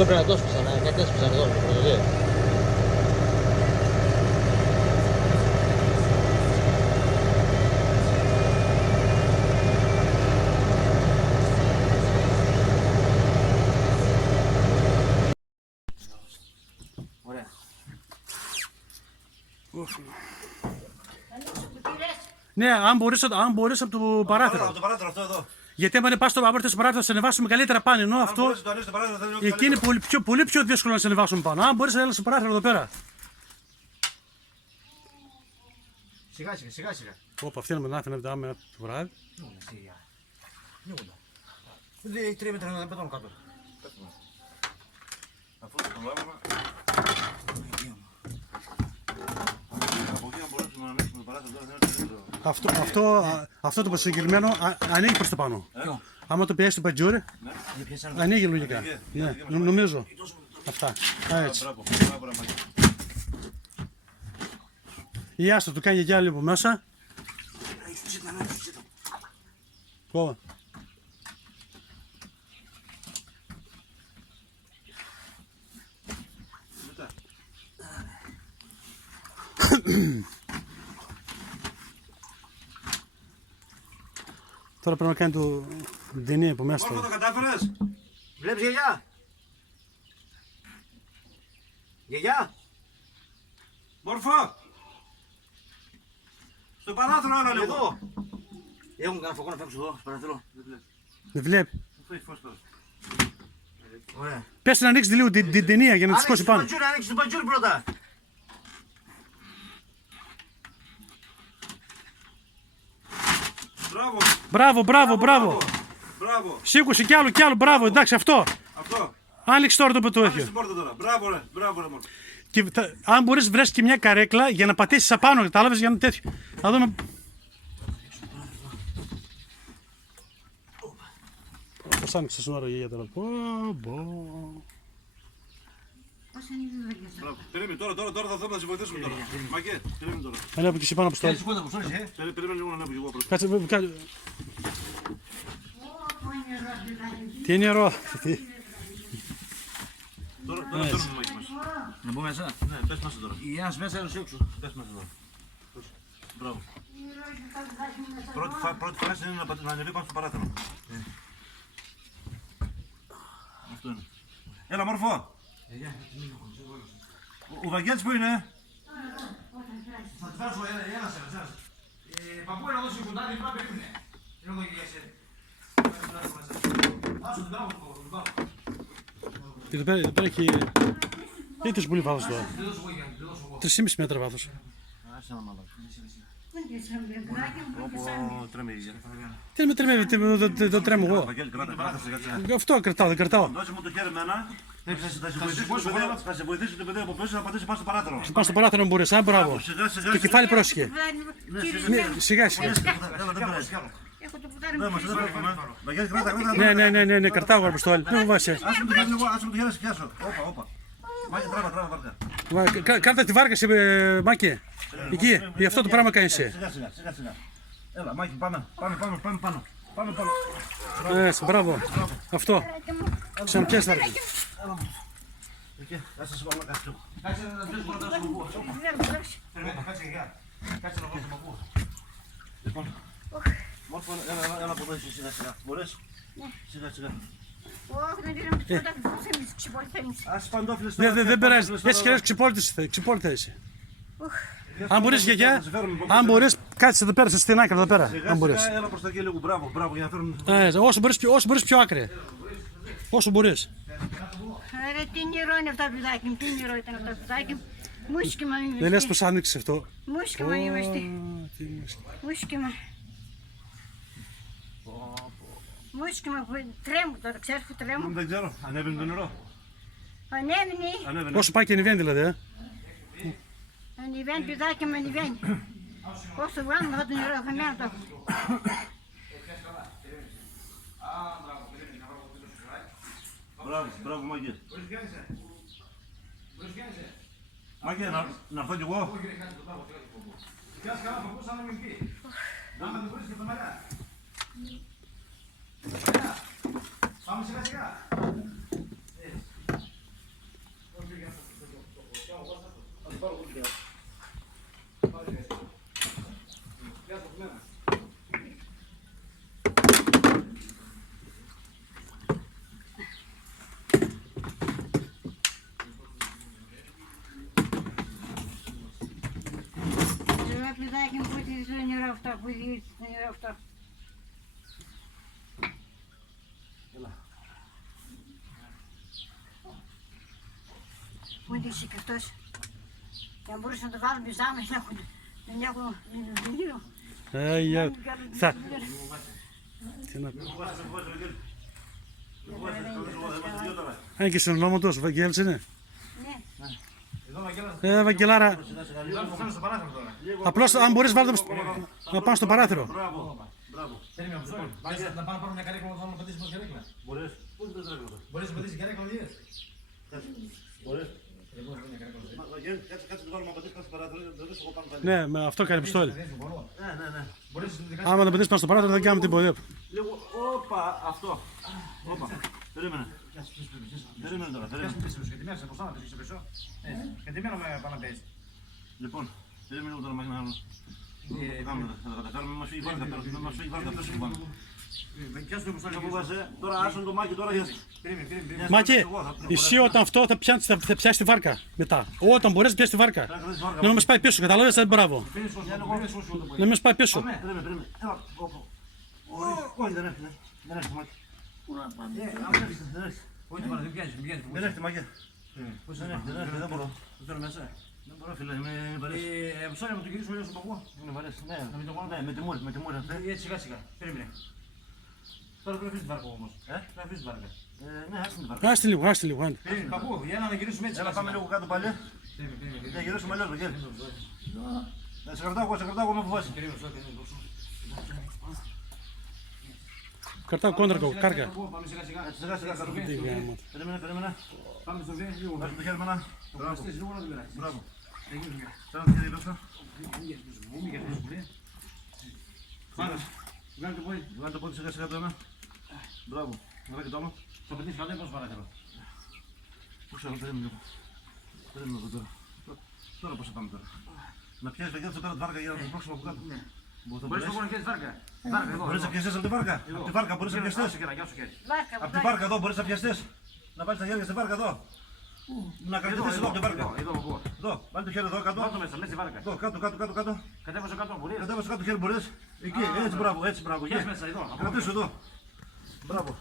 Εδώ πρέπει να το έσπισαν, κάτι έσπισαν εδώ, πρωτοδία. Ωραία. Ναι, αν μπορείς από το παράθυρο. Από το παράθυρο αυτό εδώ. Γιατί αν πας στο παράθυρο θα σε ανεβάσουμε καλύτερα πάνω. Ενώ αυτό μπορείς να το ανοίξεις το παράθυρο, θα είναι εκεί είναι πολύ πιο δύσκολο να σε ανεβάσουμε πάνω. Αν μπορείς να έλθεις στο παράθυρο εδώ πέρα. Σιγά σιγά. Όπα, αυτή είναι να άφηνε το βράδυ. Λέει 3 μέτρα να πετώνω κάτω. Αφού το προλάβουμε. Από εκεί αν μπορέσουμε να ανοίξουμε το παράθυρο τώρα. Αυτό το συγκεκριμένο ανοίγει προς το πάνω. Άμα το πιέσει το παντζούρι, ανοίγει λογικά. Ναι, νομίζω. Αυτά. Έτσι. Η Άστα του κάνει γυάλι από μέσα. Κόβα. Τώρα πρέπει να κάνει το δινή από μέσα. Μόρφο, το κατάφερες? Βλέπεις γιαγιά? Γιαγιά? Μόρφο! Στο παράθυρο έλα λίγο. Εδώ. Έχουν κανένα φωκό να παίξω εδώ, στο παράθυρο. Δεν βλέπει. Αυτό έχει φως τώρα. Ωραία. Πες να ανοίξει λίγο την ταινία για να τη σηκώσει πάνω. Ανοίξεις το παντζούρι πρώτα. Μπράβο. Σήκωσε κι άλλο, μπράβο, εντάξει αυτό. Άνοιξε τώρα το πετούχιο. Άνοιξε την πόρτα τώρα. Μπράβο ρε Μόρφο. Και αν μπορείς βρες και μια καρέκλα για να πατήσεις απάνω, κατάλαβες, για να τέτοιο. Να δούμε. Πώς άνοιξε την ώρα για τώρα. Περίμενε τώρα θα θέλουμε να σε βοηθήσουμε τώρα. Μαγκέ, περίμενε τώρα. Ανέβω και εσύ πάνω από στο άλλο. Περίμενε λίγο να ανέβω και εγώ πρώτα. Κάτσε. Τι νερό. Τώρα παίρνουμε Μαγκέ μας. Να μπω μέσα? Ναι, πες μέσα τώρα. Η Γιάννας μέσα, έλος έξω. Πες μέσα τώρα. Μπράβο. Πρώτη φάση είναι να ανεβεί πάνω στο παράθυρο. Αυτό είναι. Έλα Μόρφο. Ο Βαγγέλης που είναι? Θα τη βάζω ένας. Παππού να δώσει κουντάρι, μην περίμενε. Είναι εδώ και εσένα. Άσο την τράβω του πάρω. Εδώ πέρα έχει... Ήτως πολύ βάθος τώρα. 3,5 μέτρα βάθος. Άσε να μαλάκα. Τρέμει η υγεία. Τι με τρέμει, το τρέμω εγώ. Βαγγέλη, κράτα σιγά. Αυτό κρατάω, δεν κρατάω. Δώσε μου το χέρι εμένα. Θα σε βοηθήσει το παιδί από πίσω να πατήσει πάνω στο παράθυρο. Πάω στο παράθυρο να μπορείς, μπράβο. Το κεφάλι πρόσχε. Σιγά. Έλα, δεν περάσει. Έχω το πουτάρι Δεν μου. μας δεν έχουμε. Βαγγέλη, κράτα. Ναι, κρατάω εγώ στο άλλο. Δεν μου βάζει. Άσε μου το χέρι να σε πιάσω. Όπα. Μάκη, τράβα βάρκα. Κράτα τη βάρκα, Μάκη. Εκεί, γι' αυτό το πράγμα κάνεις εσύ. Σιγά. Έλα, Μάκη, πάμε πάνω. Πάμε πάνω. Μπράβο. Αυτό. Ξαναπιάσεις βάρκα. Εκεί, άσε σου βάλω κάτι. Κάτσε να δεις μόνο τα σου πω. Κάτσε να βάλω το παππού. Λοιπόν, Μόρφο, έλα από εδώ σιγά. Μπορείς? Σιγά. Όχι, δεν πήραμε τίποτα, θα εμείς ξυπόλυθενείς. Ας παντόφιλες. Δεν περάζει. Έτσι και ξυπόλυτα είσαι. Αν μπορείς, γιαγιά, αν μπορείς, κάτσε εδώ πέρα, στην άκρη εδώ πέρα. Αν μπορείς. Έλα προς τα εκεί λίγο, μπράβο, για να φέρουμε. Όσο μπορείς πιο άκρη. Όσο μπορείς. Ρε, τι νερό είναι αυτά, παιδάκι μου, τι νερό ήταν αυτά, παιδάκι μου. Μουσκημα είμαι. Δεν λες πως άνοιξες αυτό. Μουσκημα είμαστε. Μουσκημα. Μουσκημα, τρέμω τώρα, ξέρεις που τρέμω. Δεν ξέρω, ανέβαινε το νερό. Ανέβαινε. Όσο πάει και ανεβαίνει δηλαδή, Ανεβαίνει, παιδάκι μου, ανεβαίνει. Όσο βγάλουμε αυτό το νερό, χαμένο το έχω. Μπράβο, Μάγκε. Μάγκε, να έρθω κι εγώ. Πάμε σιγά. Έλα παιδάκι μου που είσαι στο νερό αυτό, που είσαι στο νερό αυτό. Πού είναι εσύ και αυτός. Και αν μπορείς να το βάλουν πίσω άμεσα, δεν έχω δουλειο. Για... Θα... Τι να... Είναι και συνονόματος, Βαγγέλης είναι. Ναι. Βαγγελάρα, Στο παράθυρο τώρα. απλώς αν μπορείς βάλτε να πάμε στο παράθυρο. Μπράβο. Περίμενε, να πάμε να πάρουμε μια καρέκλα να πατήσουμε την καρέκλα. Μπορείς. Πού είναι το τρέκλο. Μπορείς να πατήσεις καρέκλα ο Διές. Μπορείς. Κάτσε το βάλουμε να πατήσεις στο παράθυρο. Δεν σου έχω πάνω τα Ναι, με αυτό κάνει πιστόλι. Ναι. Άμα δεν πατήσεις πάνω στο παράθυρο δεν κάνουμε τίποτα. Λίγο, όπα, αυτό. Όπα. Περίμενε. Περίμενε τώρα, περίμενε. Γιατί μέσα μπροστά να πεις πίσω. Γιατί μένα πάνω να πες. Λοιπόν, περίμενε λίγο τώρα μέχρι να κάνουμε. Θα τα καταφέρουμε, μας φύγει η βάρκα τώρα. Μας φύγει η βάρκα τώρα. Τώρα άσον το μάκι τώρα. Μάκη, εσύ όταν αυτό θα πιάσει τη βάρκα μετά. Όταν μπορείς να πιάσει τη βάρκα. Να μας πάει πίσω, καταλάβες, μπράβο. Να μας πάει πίσω. Περίμενε. Όχι, δεν έρχεται. Δεν έρχεται μάκι. Δεν έρχεται μάκι. Δεν μπορώ. Δεν μπορώ φίλε, είμαι βαρύς. Ψάρι να το γυρίσουμε λίγο στον παγό. Είναι βαρύς, ναι, με τιμούρι αυτή. Σιγά σιγά, περίμενε. Τώρα πρέπει να αφήσεις την βάρκα όμως. Πρέπει να αφήσεις την βάρκα. Ναι, άσχη την βάρκα. Άστε λίγο. Περίμενε, παγό, για να γυρίσουμε έτσι. Έλα πάμε λίγο κάτω πάλι. Να γυρίσουμε αλλιώς, Βαγγέλη. Σε κρατάω εγώ με φοβάσαι. Καρτάω κόντρα, κάρκα. Πάμε σιγά σιγά. Σιγά κάτω. Περίμενε. Πάμε στο βίντεο. Βάζω το χέρι με ένα. Το βαστείς λίγο να το περάσεις. Μπράβο. Θέλω το χέρι δώσα. Πάμε. Βγάλε το πόδι. Βγάλε το πόδι σιγά από εμένα. Μπράβο. Βγάλε το ώμα. Το πετύχει κάτω ή πώς παράθυρο. Πού ξέρω, περίμενε λίγο. Περίμενε εδώ τώρα. Τώρα πώς θα πάμε τώρα. Να πιάσεις Βαγγέλη στο πέρα τη βάρκα για να το σπρώξουμε από κάτω. Μπορείς να πιάσεις βάρκα. Μπορείς να πιαστείς από τη βάρκα. Από τη βάρκα μπορείς να πιαστείς. Από τη βάρκα εδώ μπορείς να πιαστείς. Να βάλεις τα χέρια στη βάρκα εδώ. Να κρατηθείς εδώ από τη βάρκα. Εδώ, βάλει το χέρι εδώ κάτω. Βάλ' το μέσα στη βάρκα. Εδώ, κάτω. Κατέβασε κάτω, μπορείς. Κατέβασε κάτω το χέρι μπορείς. Εκεί, έτσι μπράβο. Πιάσεις μέσα εδώ. Κρατήσου εδώ. Μπράβο.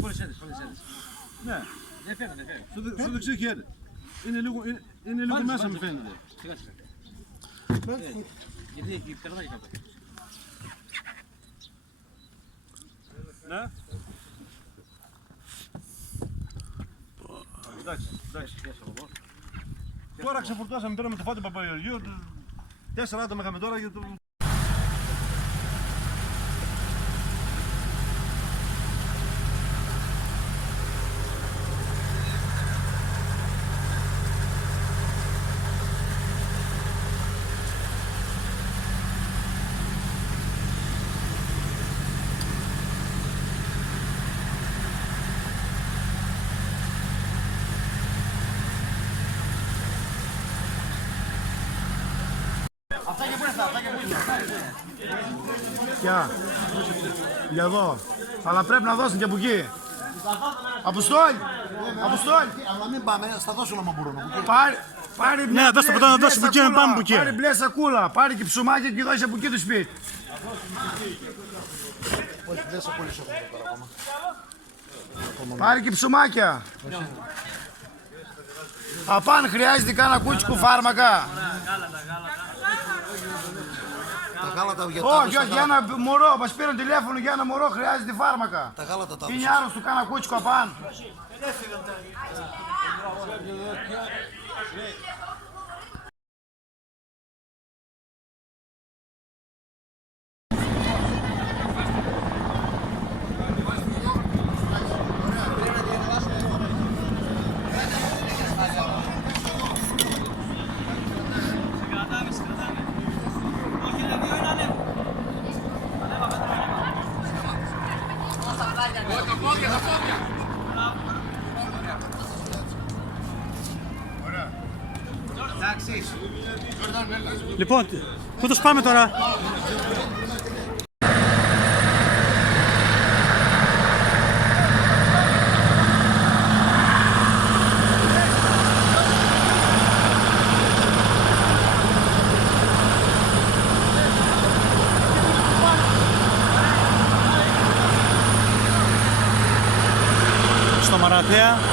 Φόρες έδες. Ναι, Δεν φαίνεται. στο δεξί χέρι. Είναι λίγο μέσα μου φαίνεται. Σιγά σιγά. Γιατί εκεί περνάει κάτω. Ναι. Εντάξει. Τώρα ξεφορτώσαμε, πήραμε το φάτι Παπαγεωργίου. 4 άτομα είχαμε τώρα για το... Για εδώ. Αλλά πρέπει να δώσουν και από εκεί. Αποστόλη! Αλλά μην πάμε, θα δώσουν άμα μπορούν. Πάρε Ναι, δώστε ποτέ να δώσουμε εκεί να πάμε από εκεί. Πάρε μπλε σακούλα, πάρε και ψωμάκια και δώσε από εκεί το σπίτι. Όχι, δεν σε απολύσω τώρα ακόμα. Πάρε και ψωμάκια. Απάν χρειάζεται κάνα κούτσικο φάρμακα. Τα γάλατα για Όχι, για ένα μωρό, μας πήραν τηλέφωνο για ένα μωρό χρειάζεται φάρμακα. τα γάλατα τα Είναι άρρωστο κάνα κούτσικο απάν. Τα πόδια. Λοιπόν, πού τους πάμε τώρα? Στο Μαραθέα